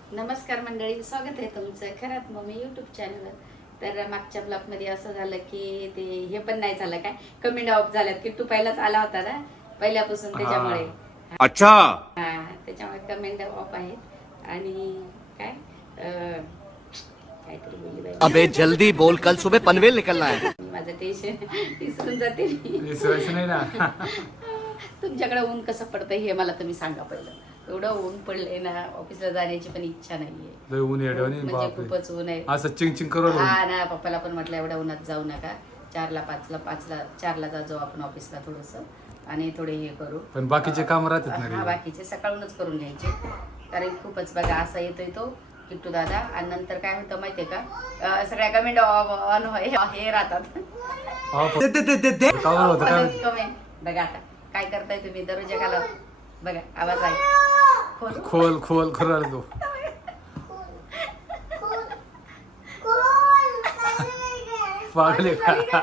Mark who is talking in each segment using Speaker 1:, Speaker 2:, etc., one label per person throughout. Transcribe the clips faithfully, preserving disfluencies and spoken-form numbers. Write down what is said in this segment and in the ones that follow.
Speaker 1: नमस्कार मंडळी, स्वागत आहे तुमचं खरात मम्मी यूट्यूब चॅनलवर. तर मागच्या ब्लॉगमध्ये असं झालं की ते हे पण नाही झालं, काय कमेंट ऑफ झाल्यात की तू पहिलाच आला होता ना पहिल्यापासून, त्याच्यामुळे
Speaker 2: अच्छा
Speaker 1: हा त्याच्यामुळे कमेंट ऑफ आहेत. आणि काय अं, काहीतरी बोलली बाई.
Speaker 2: अबे जल्दी बोल, कल सुबह पनवेल निकलना है.
Speaker 1: माझं टेन्शन विसरून जाते मी.
Speaker 3: विसरायचं नाही ना.
Speaker 1: तुमच्याकडे ऊन कसं पडतंय हे मला तुम्ही सांगा पहिलं. एवढं ऊन पडलंय ना, ऑफिसला जाण्याची पण इच्छा नाहीये.
Speaker 3: लय ऊन येडवणी
Speaker 1: म्हणजे
Speaker 3: बापरे.
Speaker 1: खूपच ऊन आहे.
Speaker 3: असं चिंग चिंग करू राहिलं.
Speaker 1: हा ना, पप्पाला पण म्हटलं एवढ्या उन्हात जाऊ नका, चारला पाचला पाचला चारला जा जाऊ आपण ऑफिसला थोडस आणि थोडे हे करू.
Speaker 3: पण बाकीचे काम राहतात ना
Speaker 1: हा
Speaker 3: रे.
Speaker 1: बाकीचे सकाळूनच करून घ्यायचे, कारण खूपच बघा असा येतोय तो किट्टू दादा. आणि नंतर काय होतं माहितीये का, अं, सगळ्या कमेंट ऑन हे राहतात.
Speaker 3: अहो, प- कावर होतं काय?
Speaker 1: कमेंट बघा आता काय करताय तुम्ही दररोज एकाला बघा आवाज आहे खोल
Speaker 3: खोल खोल करू राहिला तो. पागल आहे का?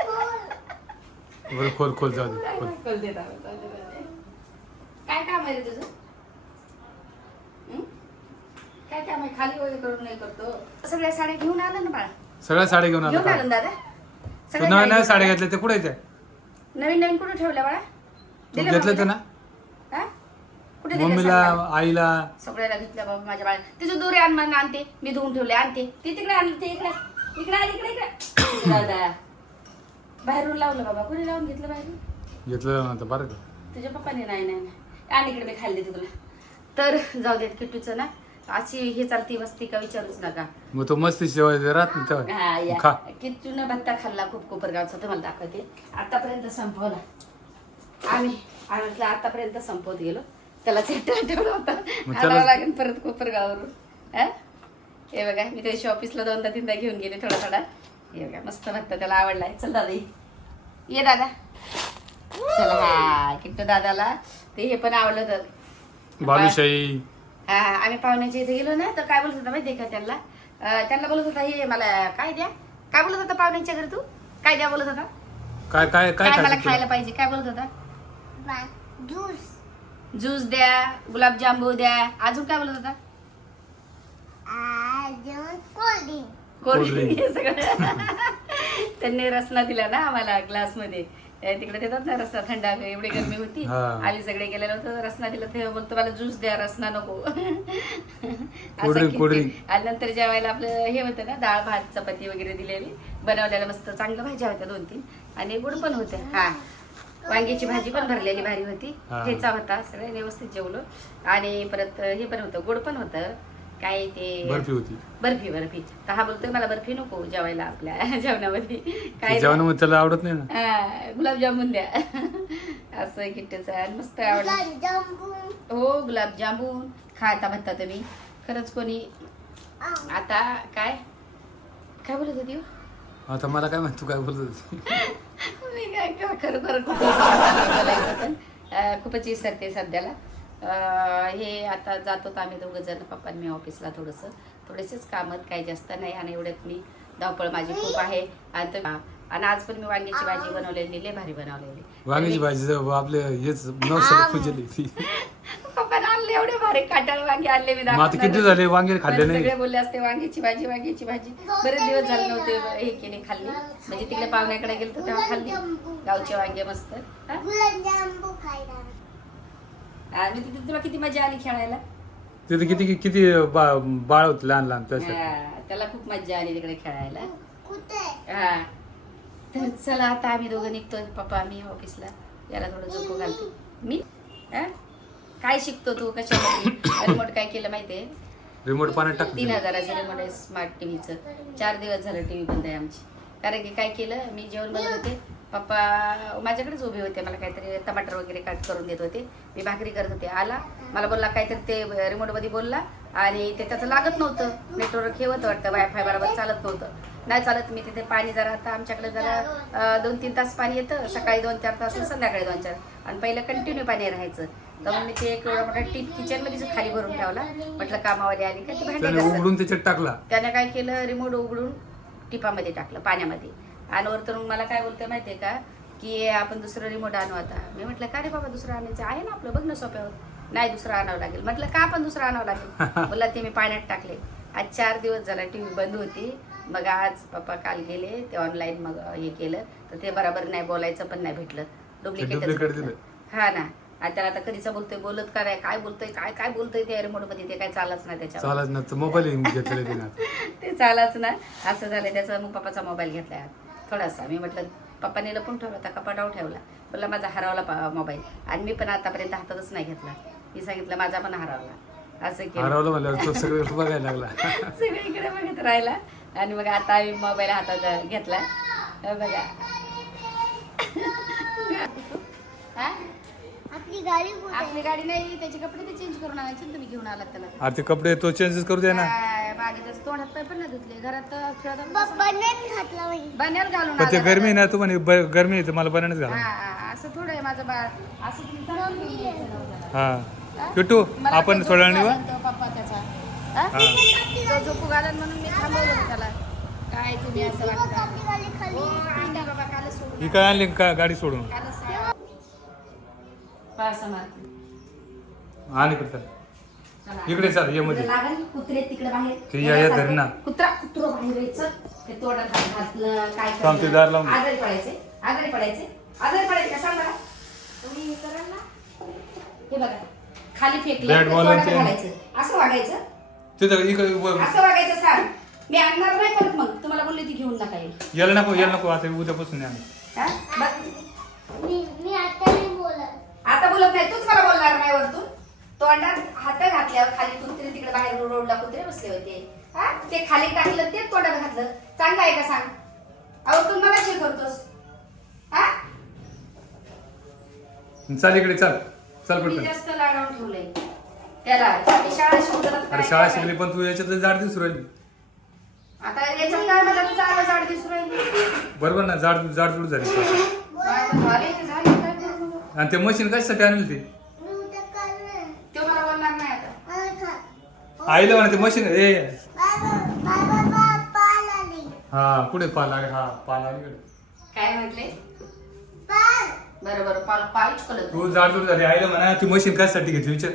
Speaker 3: बरं खोल खोल जाऊ दे खोल.
Speaker 1: खोल देत आहोत, खोल देत आहोत. काय काम आहे रे तुझं? हं? काय काम आहे? खाली वगैरे करून नाही करतो. सगळ्या साड्या घेऊन आला ना बाळा?
Speaker 3: सगळ्या साड्या घेऊन आला
Speaker 1: घेऊन आला
Speaker 3: का?
Speaker 1: ना दादा?
Speaker 3: तू
Speaker 1: सगळ्या
Speaker 3: नव्या नव्या
Speaker 1: घेऊन
Speaker 3: साड्या
Speaker 1: आला?
Speaker 3: घेतल्या ते कुठे त्या
Speaker 1: नवीन नवीन कुठे ठेवल्या बाळा?
Speaker 3: तू
Speaker 1: दिल्या
Speaker 3: घेतलं ते
Speaker 1: मम्मीला?
Speaker 3: ना
Speaker 1: हा? कुठे दिल्या
Speaker 3: मम्मीला
Speaker 1: साड्या?
Speaker 3: आईला.
Speaker 1: सगळ्याला घेतल्या बाबा माझ्या बाळा. तिचं दोरे आण म्हणून आणते, मी धुवून ठेवले आणते. ती तिकडे आणते, ते इकडे इकडे आण, इकडे इकडे दादा बाहेरून लावलं बाबा. कुणी लावून घेतलं बाहेरून?
Speaker 3: घेतलं ना बरं का.
Speaker 1: तुझ्या पप्पाने? नाही नाही नाही आणि इकडे मी खाल्ली देते तुला. तर जाऊ देत किट्टूचं ना अशी हे चालती वस्ती का विचारूच नका.
Speaker 3: मग तो मस्ती शेवाय राहत ना
Speaker 1: हा
Speaker 3: तेव्हा
Speaker 1: या
Speaker 3: खा.
Speaker 1: किट्टूनं भत्ता खाल्ला खूप कोपरगावचा, तुम्हाला दाखवते. आतापर्यंत संपवला आम्ही. आम्ही म्हटलं आतापर्यंत संपवत गेलो, त्याला चेट्टा ठेवला होता,
Speaker 3: मग
Speaker 1: आणावं
Speaker 3: त्याला-
Speaker 1: लागेल परत कोपरगाववरून. हा हे बघा, मी त्याच्या ऑफिसला दोनदा तीनदा घेऊन गेले थोडा थोडा. हे बघा मस्त भत्ता त्याला आवडलाय. चल दादा ये दादा, चल. हा किट्टू दादाला ते हे पण आवडलं तर
Speaker 3: बालुशाही.
Speaker 1: हा आम्ही पाहुण्याच्या इथे गेलो ना, तर काय बोलत होता माहितीये का त्यांना? अं, त्यांना बोलत होता हे मला काय द्या, काय बोलत होता पाहुण्यांच्या घरी? तू काय द्या बोलत होता?
Speaker 3: काय काय काय
Speaker 1: काय मला
Speaker 3: खायचं
Speaker 1: खायला
Speaker 3: तुला?
Speaker 1: पाहिजे काय बोलत होता? ज्यूस ज्यूस द्या, गुलाबजांबू द्या, अजून काय बोलत होता? कोल्ड्रिंक हे सगळं. त्यांनी रसना दिला ना आम्हाला ग्लास मध्ये. ए, तिकडे देतात ना रसना, थंड एवढी गरमी होती.
Speaker 3: हा.
Speaker 1: आम्ही सगळे गेलेलो होतो, रसना दिला तेव्हा बोलतो मला ज्यूस द्या, रसना नको.
Speaker 3: Cold drink, cold drink.
Speaker 1: आणि नंतर जेवायला आपलं हे होतं ना, डाळ भात चपाती वगैरे दिलेली बनवलेलं मस्त चांगलं. भाज्या होत्या दोन तीन आणि गुड पण होत्या. हा वांग्याची भाजी पण भरलेली भारी होती,
Speaker 3: हा.
Speaker 1: ठेचा होता, सगळे व्यवस्थित जेवलो. आणि परत हे पण होतं, गोड पण होतं. काय ते
Speaker 3: बर्फी होती.
Speaker 1: बर्फी बर्फी तर हा बोलतोय मला बर्फी नको जेवायला आपल्या जेवणामध्ये. काय
Speaker 3: जेवण मग त्याला आवडत नाही ना.
Speaker 1: हा, गुलाबजामुन द्या. असं किट्टूचं आणि मस्त आवडलं. हो गुलाबजामुन खा आता म्हणता तुम्ही. खरंच कोणी आता काय काय बोलत होती हो?
Speaker 3: आता मला काय माहिती तू काय बोलत होती.
Speaker 1: मी काय खरं खरं खूप बोलायचं पण अं, खूपच विसरते सध्याला. अं, हे आता जातो आम्ही दोघं जण, पप्पा आणि मी ऑफिसला. थोडंसं थोडेसेच कामं, काही जास्त नाही. आणि एवढ्यात मी धावपळ माझी खूप आहे. आणि तो- आणि आज पण मी वांग्याची भाजी बनवलेली, लय भारी बनवलेली.
Speaker 3: वांग्याची भाजी जर आपले हेच नवसाला पूजली ती.
Speaker 1: पप्पाने आणले एवढे भारी काटाळ वांगे आणले. मी
Speaker 3: मग आता
Speaker 1: दाखवणार
Speaker 3: किती झाले वांगे खाल्ले
Speaker 1: बरेच
Speaker 3: नाही?
Speaker 1: सगळे बोलले असते वांग्याची भाजी वांग्याची भाजी. बरेच दिवस झाले नव्हते हे केली, खाल्ली. म्हणजे तिकडे पाहुण्याकडे गेलो तेव्हा खाल्ली गावचे वांगे मस्त. हा? आणि तिथे तुला किती मजा आली खेळायला?
Speaker 3: तिथे किती किती बा- बाळ होते लहान लहान त्याच्या.
Speaker 1: हा, त्याला खूप मजा आली तिकडे खेळायला. हा तर चला आता आम्ही दोघं निघतोय, पप्पा मी ऑफिसला. याला थोडं झोपू घालते मी. हा? काय शिकतो तू कशामध्ये? रिमोट काय केलं माहितीये?
Speaker 3: रिमोट पाण्यात टाक.
Speaker 1: तीन हजाराचं रिमोट आहे स्मार्ट टीव्हीचं. चार दिवस झालं टीव्ही बंद आहे आमची. कारण की काय केलं, मी जेवण बनवत होते, पप्पा माझ्याकडेच उभे होते. मला काहीतरी टमाटर वगैरे कट करून देत होते, मी भाकरी करत होते. आला मला बोलला काहीतरी, ते रिमोट मध्ये बोलला आणि ते त्याचं लागत नव्हतं. नेटवर्क हे होतं वाटतं, वायफाय बरोबर चालत नव्हतं. नाही चालत. मी तिथे पाणी जरा, आता आमच्याकडे जरा अं, दोन तीन तास पाणी येतं, सकाळी दोन चार तास आणि संध्याकाळी दोन चार. आणि पहिलं कंटिन्यू पाणी राहायचं. तर मग मी ते एक एवढा मोठा टीप किचन मध्येच खाली भरून ठेवला. म्हटलं कामावाली आली का ती भांडी
Speaker 3: त्याने
Speaker 1: घासत.
Speaker 3: उघडून त्याच्यात टाकला.
Speaker 1: त्याने काय केलं, रिमोट उघडून टिपामध्ये टाकलं पाण्यामध्ये. आणि वरतून मला काय बोलतोय माहितीये का, की आपण दुसरं रिमोट आणू आता. मी म्हटलं का रे बाबा दुसरं आणायचं आहे ना आपलं, बघ ना सोप्यावर. नाही दुसरा आणावं लागेल. म्हटलं का पण दुसरा आणावं लागेल. बोलला ते मी पाण्यात टाकले. आज चार दिवस झाला टीव्ही बंद होती. मग आज पप्पा काल गेले ते ऑनलाईन मग हे केलं तर ते बरोबर नाही बोलायचं पण नाही भेटलं. डुप्लिकेट हा ना. आणि त्याला आता कधीच बोलतोय बोलत का नाही काय बोलतोय काय काय बोलतोय ते रिमोट मध्ये ते काय चालच नाही त्याच्यावर
Speaker 3: चालच ना मोबाईल घेतलेला
Speaker 1: ते चालच ना असं झालं त्याचा. मग पप्पाचा मोबाईल घेतलाय आज थोडासा. मी म्हटलं पप्पाने लपून ठेवला होता कपाटावर ठेवला. बोलला माझा हरवला मोबाईल आणि मी पण आतापर्यंत हातातच नाही घेतला. मी सांगितलं माझा पण हरवला असं केलं.
Speaker 3: हरवलं म्हणलं सगळं बघायला लागला
Speaker 1: सगळीकडे बघत राहिला. आणि मग आता आम्ही मोबाईल हातात घेतला बघा.
Speaker 4: आपली गाडी
Speaker 1: आपली गाडी नाही त्याचे कपडे ते चेंज करून आणायचे तुम्ही घेऊन आलात त्याला.
Speaker 3: अरे ते कपडे तो चेंजेस करू दे ना.
Speaker 1: बागेतच तोंडात पाय पण नाही धुतले घरात खेळत
Speaker 4: बनेल घातला बाई.
Speaker 1: बन्याल घालून
Speaker 3: पण ते
Speaker 1: आला
Speaker 3: गरमी
Speaker 1: दादा.
Speaker 3: ना तू म्हणे ब- गरमी आहे तर मला बनायच घाला.
Speaker 1: हा, असं थोडं आहे माझं बाळ असं तुम्ही जवळ घेऊन यायचं नव्हतं.
Speaker 3: हा किटू
Speaker 1: मला
Speaker 3: आपण
Speaker 1: तो
Speaker 3: थोड्या
Speaker 1: झोपू
Speaker 3: वेळाने
Speaker 1: घालन तो पप्पा त्याचा हा? तो झोपू घालन म्हणून मी थांबवलं होतं त्याला. काय तुम्ही असं वाटतं
Speaker 4: आपली गाडी खाली.
Speaker 1: हो आणला बाबा कालच सोडून
Speaker 3: ही काय आणली का गाडी सोडून
Speaker 1: कालच पासा मारते.
Speaker 3: आणि कुठं इकडे चाल ये मध्ये
Speaker 1: लागल कुत्रे तिकडे बाहेर
Speaker 3: ते या- या घरी ना.
Speaker 1: कुत्रा कुत्रो बाहेर यायचं ते तोंडात हात घातलं काय
Speaker 3: थांब, ते दार लावून दे.
Speaker 1: आजारी पडायचे आजारी पडायचे आजारी पडायचे का सांग मला तुम्ही हे कराल ना. हे बघा खाली फेकलं
Speaker 3: Bad
Speaker 1: ते
Speaker 3: ball
Speaker 1: तोंडात
Speaker 3: आणि ते-
Speaker 1: घालायचं असं वागायचं
Speaker 3: तिथं इकडे व-
Speaker 1: असं वागायचं सांग. मी आणणार नाही परत मग तुम्हाला बोलली ती घेऊन नका येईल.
Speaker 3: यायला नको यायला नको आता उद्यापासून नाही आणत.
Speaker 1: हा? बघ,
Speaker 4: मी मी आता नाही बोलत.
Speaker 1: आता बोलत नाही तूच मला बोलणार नाही वरतून. तोंडात हात घातल्यावर खाली कुत्रे तिकडे बाहेर रोडला कुत्रे बसले होते हा ते खाली टाकलं ते तोंडात घातलं चांगलं आहे का सांग. अहो तू मला शे करतोस हा.
Speaker 3: चाल इकडे चाल चाल
Speaker 1: मी
Speaker 3: पटकन.
Speaker 1: जास्त लाडावून ठेवलंय त्याला. मी शाळा शिकवत
Speaker 3: अरे शाळा शिकली पण तू याच्यात जाड दिसू राहिली.
Speaker 1: आता याच्यात काय मला चार झाड दिसू राहिली.
Speaker 3: बरोबर ना जाड जाड जुड झाली
Speaker 1: आता झाले ते झाले काय करू मग?
Speaker 3: आणि ते मशीन कशासाठी आणलं ते
Speaker 4: मी उद्या करणार.
Speaker 1: तो मला बोलणार नाही आता.
Speaker 4: मला खा.
Speaker 3: आईला म्हणा ते मशीन ए
Speaker 4: बाबा बाबा बाबा आली.
Speaker 3: हा कुठे पाल आले हा पाल आली इकडे.
Speaker 1: काय म्हटले
Speaker 4: पाल.
Speaker 1: बरं बरं पाल पायच कलत
Speaker 3: तू जाड जुड झाली आईला म्हणा ती मशीन कशासाठी घेतली विचार.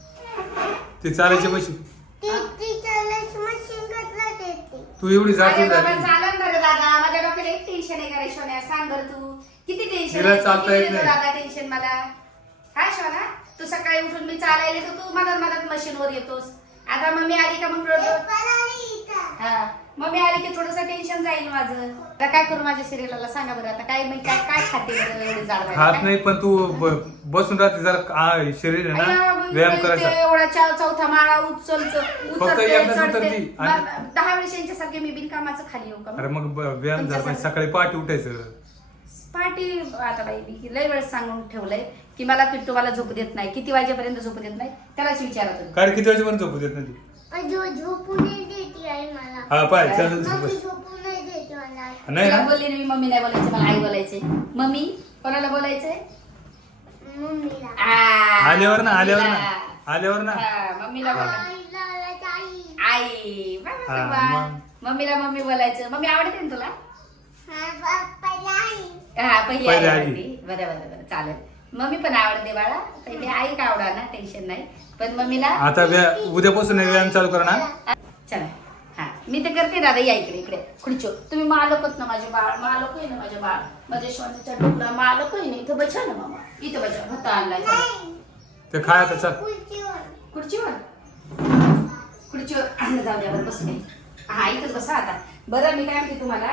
Speaker 3: ती चालायची मशीन
Speaker 4: ती ती चालायची मशीन कसला देते.
Speaker 3: तू एवढी जाड
Speaker 1: अरे
Speaker 3: जुड
Speaker 1: बाबा
Speaker 3: झाली.
Speaker 1: चालन बरं दादा माझ्या डोक्याला एक टेन्शन आहे का रे शोन्या सांग बरं तू किती टेन्शन
Speaker 3: तिला चालता येत नाही.
Speaker 1: दादा टेन्शन मला हा शोना. तू सकाळी उठून मी चालायला तर तू मदत मदत मशीनवर येतोस. आता मम्मी आली का मग रडतो.
Speaker 4: पेपर आली इथं.
Speaker 1: हा मम्मी आली की थोडस टेन्शन जाईल माझं. आता काय करू माझ्या शरीराला सांगा बरं. आता काय म्हणजे काय काय खाते बरं एवढे जाड व्हायला?
Speaker 3: खात
Speaker 1: काय?
Speaker 3: नाही पण तू ब- बसून राहते जरा आ- शरीर आहे
Speaker 1: अय्या,
Speaker 3: ना
Speaker 1: मग
Speaker 3: व्यायाम
Speaker 1: ते
Speaker 3: करायचा.
Speaker 1: एवढा चा- चौथा माळा उचलतो उतरते
Speaker 3: एकदाच
Speaker 1: चढते.
Speaker 3: उतरती आणि-
Speaker 1: मग दहा वेळेस यांच्यासारखे मी बिनकामाचं खाली येऊ का
Speaker 3: अरे
Speaker 1: मग?
Speaker 3: मग ब- व्यायाम झाला पाहिजे.
Speaker 1: तुमच्यासारखं.
Speaker 3: सकाळी पहाटे उठायचं.
Speaker 1: पार्टी आता बाई मी लय वेळेस सांगून ठेवलंय की मला किट्टू मला झोप देत नाही. किती वाजेपर्यंत झोप देत नाही त्यालाच विचारत होते.
Speaker 3: काय रे, किती वाजेपर्यंत झोपू देत नाही ती?
Speaker 4: अजो झोपू नाही देते आई मला.
Speaker 3: हा पाय चल
Speaker 4: मम्मी
Speaker 3: झोप.
Speaker 4: झोपू नाही देते मला.
Speaker 3: नाही
Speaker 1: तिला
Speaker 3: ना
Speaker 1: बोलली ना मी मम्मी नाही बोलायचं मला आई बोलायचे. मम्मी कोणाला बोलायचंय?
Speaker 4: मम्मीला.
Speaker 1: आ,
Speaker 3: आल्यावर ना आल्यावर
Speaker 1: मम्मीला.
Speaker 3: ना आल्यावर ना
Speaker 1: हा, मम्मीला बोलायचं.
Speaker 4: आईला आलाच आई.
Speaker 1: आई बरं,
Speaker 3: हा,
Speaker 1: बरं.
Speaker 3: मग.
Speaker 1: मम्मीला मम्मी बोलायचं. मम्मी आवडते ना तुला?
Speaker 4: हा पप्पाला आई.
Speaker 1: हा पहिली
Speaker 3: पहिली
Speaker 1: आई
Speaker 3: आई.
Speaker 1: आवडते. बरं बरं बरं चालेल. मम्मी पण आवडते बाळा. पहिली आई का आवडा ना टेन्शन नाही पण मम्मीला
Speaker 3: आता व्या- उद्यापासून हे व्यायाम चालू करा ना.
Speaker 1: चला हा मी तर करते दादा या इकडे इकडे खुर्चो. तुम्ही मालकच ना माझे बाळ मालक आहे ना माझे बाळ माझ्या श्वानाच्या डोकला मालक आहे ना. इथं बचा ना मामा इथं बचा भत्ता आणलाय चला.
Speaker 4: नाही.
Speaker 3: ते खाय आता चल.
Speaker 4: खुर्चीवर.
Speaker 1: खुर्चीवर खुर्चीवर आणलं जाऊ द्या बरं बसले. हा इथंच बसा आता. बरं मी काय म्हणते तुम्हाला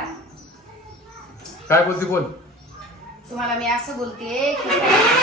Speaker 3: काय बोलती बोल.
Speaker 1: तुम्हाला मी असं बोलते की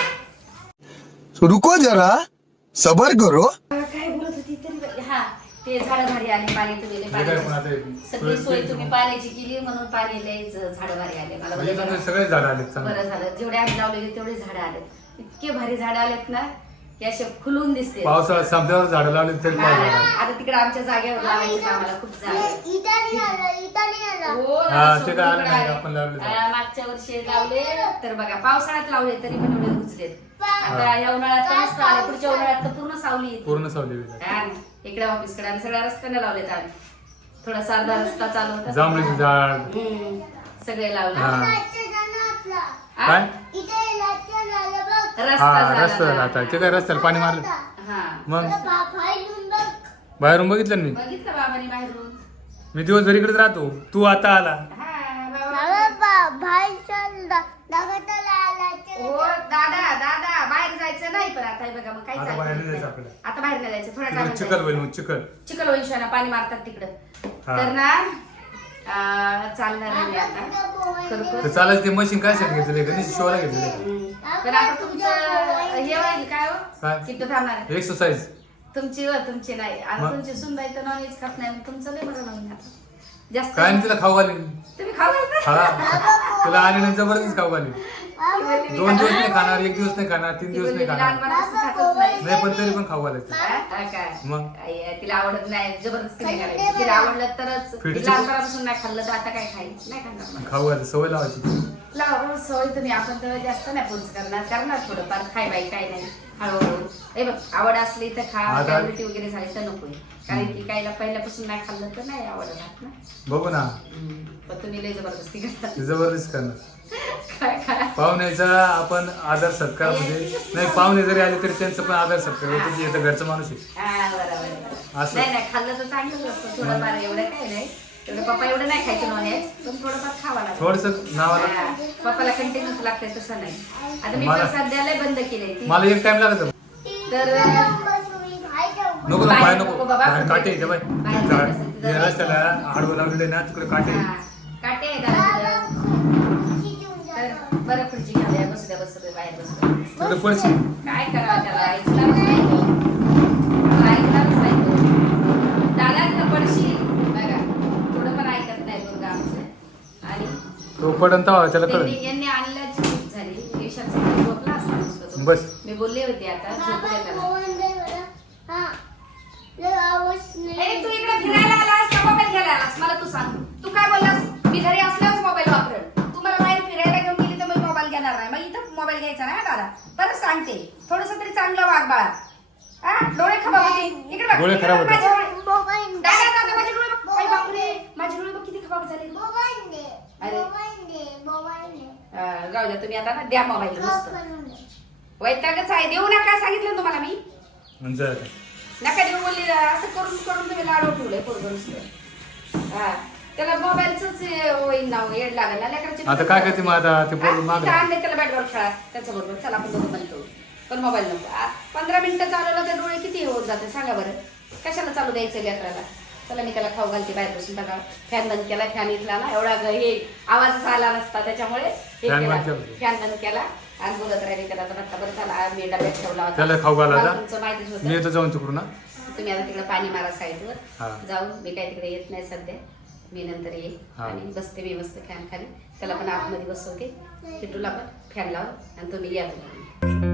Speaker 2: रुको जरा सबर करो.
Speaker 1: काय बोलत होती तरी हा ते झाडं भारी आले पाणी तुम्ही लय
Speaker 3: हे काय पण आता
Speaker 1: पाणी
Speaker 3: हे-
Speaker 1: सगळी सोय तुम्ही पाण्याची केली म्हणून पाणी लयच झाडं भारी आले मला
Speaker 3: म्हणजे
Speaker 1: बोलले
Speaker 3: तुमचे
Speaker 1: बरं
Speaker 3: सगळे झाड आले चांगले.
Speaker 1: बरं झालं जेवढे आम्ही लावलेले तेवढे झाडं आलेत. इतके भारी झाडं आलेत ना की असे फुलून दिसते.
Speaker 3: पावसाळा संपल्यावर झाडं लावली तरी पाऊस झाला.
Speaker 1: आता तिकडे आमच्या जागेवर लावायचे आम्हाला खूप जागा आहे.
Speaker 4: इथं नाही आलं इथं नाही आलं.
Speaker 1: हो,
Speaker 3: हा,
Speaker 1: दादा,
Speaker 3: ते काय आलं
Speaker 1: सगळीकडे
Speaker 3: नाही,
Speaker 1: आले.
Speaker 3: आपण लावले झाडं.
Speaker 1: आ, मागच्या वर्षी लावले तर बघा पावसाळ्यात लावले तरी पण एवढे उचलेत. आता या उन्हाळ्यात तर मस्त आले. पुढच्या उन्हाळ्यात तर पूर्ण सावली येते.
Speaker 3: पूर्ण सावली गेली.
Speaker 1: हा ना. इकडे ऑफिसकडे आणि सगळ्या रस्त्याने लावलेत आम्ही. थोडासा अर्धा रस्ता चालू होता
Speaker 3: जांभळीचं झाड
Speaker 1: हम्म. सगळे लावले
Speaker 3: हा.
Speaker 4: लाटचं झालं आपलं.
Speaker 1: हा?
Speaker 3: काय
Speaker 4: इथे लाटचं झालं बघ.
Speaker 1: रस्ता
Speaker 3: हा
Speaker 1: झाला
Speaker 3: रस्ता
Speaker 1: ना.
Speaker 3: झाला आता. ते काय रस्त्याला पाणी मारलं.
Speaker 1: हा
Speaker 3: मग
Speaker 4: बाबा येऊन बघ.
Speaker 3: बाहेरून बघितलं ना मी
Speaker 1: बघितलं बाबाने बाहेरून.
Speaker 3: मी दिवसभर इकडेच राहतो तू आता आला
Speaker 1: हा बाबा.
Speaker 4: बाबा बा- बाहेर चल दा- दाखवताला आला ते.
Speaker 1: हो दादा दादा बाहेर जायचं नाही पण आता हे बघा मग काय
Speaker 3: आता बाहेर नाही जायचं आपल्याला.
Speaker 1: आता बाहेर नाही जायचं थोडा
Speaker 3: तिकडे
Speaker 1: टाइम
Speaker 3: चिखल होईल मग चिखल
Speaker 1: चिखल होईल शाना पाणी मारतात तिकडं
Speaker 3: हा.
Speaker 1: तर ना अं, चालणार आहे मी आता खरोखर.
Speaker 3: तर चालायचं ते मशीन काय साठी घेतलेलं गणेश शोला घेतलेलं
Speaker 1: हम्म. पण आता तुमचं हे होईल काय हो
Speaker 3: काय
Speaker 1: किती थांबणार आहे?
Speaker 3: एक्सरसाइज
Speaker 1: तुमची व तुमची नाही आता
Speaker 3: मग?
Speaker 1: तुमची सुनबाई तर नॉनव्हेज खात नाही मग तुमचं नाही बरं नाही आता जास्त
Speaker 3: काय नाही तिला खाऊ घाली
Speaker 1: तुम्ही खाऊ घालता?
Speaker 3: हा तुला आणि नाही जबरदस्त खाऊ घाली
Speaker 1: तुम्ही
Speaker 3: दोन दिवस नाही खाणार एक दिवस नाही खाणार तीन
Speaker 1: ती
Speaker 3: दिवस
Speaker 1: बोलली
Speaker 3: नाही
Speaker 1: मी
Speaker 3: खाणार
Speaker 1: लहानपणापासून खातच नाही.
Speaker 3: नाही पण तरी पण खाऊ घालायचं
Speaker 1: हा? हा काय?
Speaker 3: मग?
Speaker 1: आई, तिला आवडत नाही जबरदस्ती नाही करायची तिला आवडलं तरच ती
Speaker 3: फिरची-
Speaker 1: लहानपणापासून नाही खाल्लं तर आता काय खाईल नाही खाणार मग.
Speaker 3: खाऊ घालायचं सवय लावायची
Speaker 1: लावा सवय तुम्ही आपण तर जास्त नाही पोच करणार करणार थोडंफार खाय बाई काय नाही हळूहळू हे बघ आवड असली तर खा
Speaker 3: आता-
Speaker 1: डायबिटी वगैरे झाली तर नको कारण की कायला पहिल्यापासून नाही खाल्लं तर नाही आवडत ना
Speaker 3: बघू ना
Speaker 1: पण तुम्ही लय जबरदस्ती करता
Speaker 3: ते जबरदस्त करणार
Speaker 1: काय काय
Speaker 3: पाहुण्याचा आपण आदर सत्कार म्हणजे नाही पाहुणे जरी आले तरी त्यांचं पण आदर सत्कार होतो की येतं घरचं माणूस आहे
Speaker 1: हा बरोबर बरोबर.
Speaker 3: असं.
Speaker 1: नाही नाही खाल्लं तर चांगलंच असतं थोडंफार एवढं काय नाही एवढं पप्पा एवढं नाही खायचं नॉनव्हेज पण थोडंफार खावा लागतं
Speaker 3: थोडस नावाला
Speaker 1: हा, पप्पाला कंटिन्यूच लागतंय तसं नाही आता मी
Speaker 3: मला-
Speaker 1: पण सध्याला बंद केलंय ती.
Speaker 3: मला एक टाइम लागत
Speaker 1: तर
Speaker 3: नको नको
Speaker 1: बाहेर
Speaker 3: पाय
Speaker 1: नको
Speaker 3: नको
Speaker 1: बाबा.
Speaker 3: बाहेर काटे येते बाय
Speaker 1: बाहेर
Speaker 3: झाड-
Speaker 1: नसेल तिथं
Speaker 3: हे रस्त्याला आडवं लावलेलं आहे ना तिकडे काटे आहे.
Speaker 1: हा, काटे आहे दादा तिथं. तर बरं खुर्ची घालूया बसू द्या बसू द्या बाहेर बसू द्या.
Speaker 3: तिकडे पडशील
Speaker 1: काय करावं त्याला ऐकणारच नाही तो. त्याला ऐकणारच नाही तो. दादा तिथं पडशील बघा थोडं पण ऐकत नाही मुलगा आमचं आणि
Speaker 3: तो पडन तवा त्याला कळ
Speaker 1: त्यांनी यांनी आणल्याची चूक झाली यशाचा झोपला असता नुसतं तो.
Speaker 3: बस.
Speaker 1: मी बोलले होते आता झोपू द्या त्याला. ए, तू इकडे फिरायला आलास का मोबाईल घ्यायला आलास मला तू सांग तू काय बोललास मी घरी असल्यावर मोबाईल वापरेल तू मला बाहेर फिरायला घेऊन गेली तर मी मोबाईल घेणार नाही मग इथं मोबाईल घ्यायचा नाही हा दादा बरं सांगते थोडस तरी चांगलं वाग बाळा हा डोळे खराब होते इकडे बघ.
Speaker 3: डोळे खराब होते.
Speaker 1: माझे डोळे. दादा दादा माझे डोळे बघ. आई बापरे माझे डोळे बघ किती खराब झाले अरे अं, जाऊ द्या तुम्ही आता ना द्या मोबाईल मस्त वैतागच आहे देऊ नका सांगितलं ना तुम्हाला मी
Speaker 3: म्हणजे आता.
Speaker 1: नका देऊ बोलली असं करून करून तुम्ही लाडू ठेवलंय पोरगं नुसतं. हा त्याला मोबाईलच होईल ना येड लागेल ना लेकराचे
Speaker 3: आता काय करते मग आता ते पोरं मागं.
Speaker 1: आणले त्याला बॅट बॉल खेळा त्याच्या बरोबर चला आपण दोघं बंद करू पण मोबाईल नको आ, पंधरा मिनिटं चालवलं तर डोळे किती होऊन जाते सांगा बरं कशाला चालू द्यायचं लेकराला चला मी त्याला खाऊ घालते बाहेर बसून टाका फॅन बंद केला फॅन इथला ना एवढा ग- हे आवाजच आला नसता त्याच्यामुळे हे
Speaker 3: Fan
Speaker 1: केला
Speaker 3: बंद केला.
Speaker 1: फॅन बंद केला आणि बोलत राहिले त्याला तर आता बरं चला मी डब्यात ठेवला होता
Speaker 3: त्याला खाऊ घाला
Speaker 1: मला
Speaker 3: आता.
Speaker 1: तुमचं माहितीच
Speaker 3: मी
Speaker 1: होतं
Speaker 3: येतो जाऊन तिकडून ना
Speaker 1: तुम्ही आता तिकडे पाणी मारा
Speaker 3: हा.
Speaker 1: साईडवर जाऊन मी काय तिकडे येत नाही सध्या मी नंतर येईल
Speaker 3: हा.
Speaker 1: आणि बसते मी मस्त फॅन खाली त्याला पण आतमध्ये बसवते किटूला पण फॅन लावून आणि तुम्ही या तुम्ही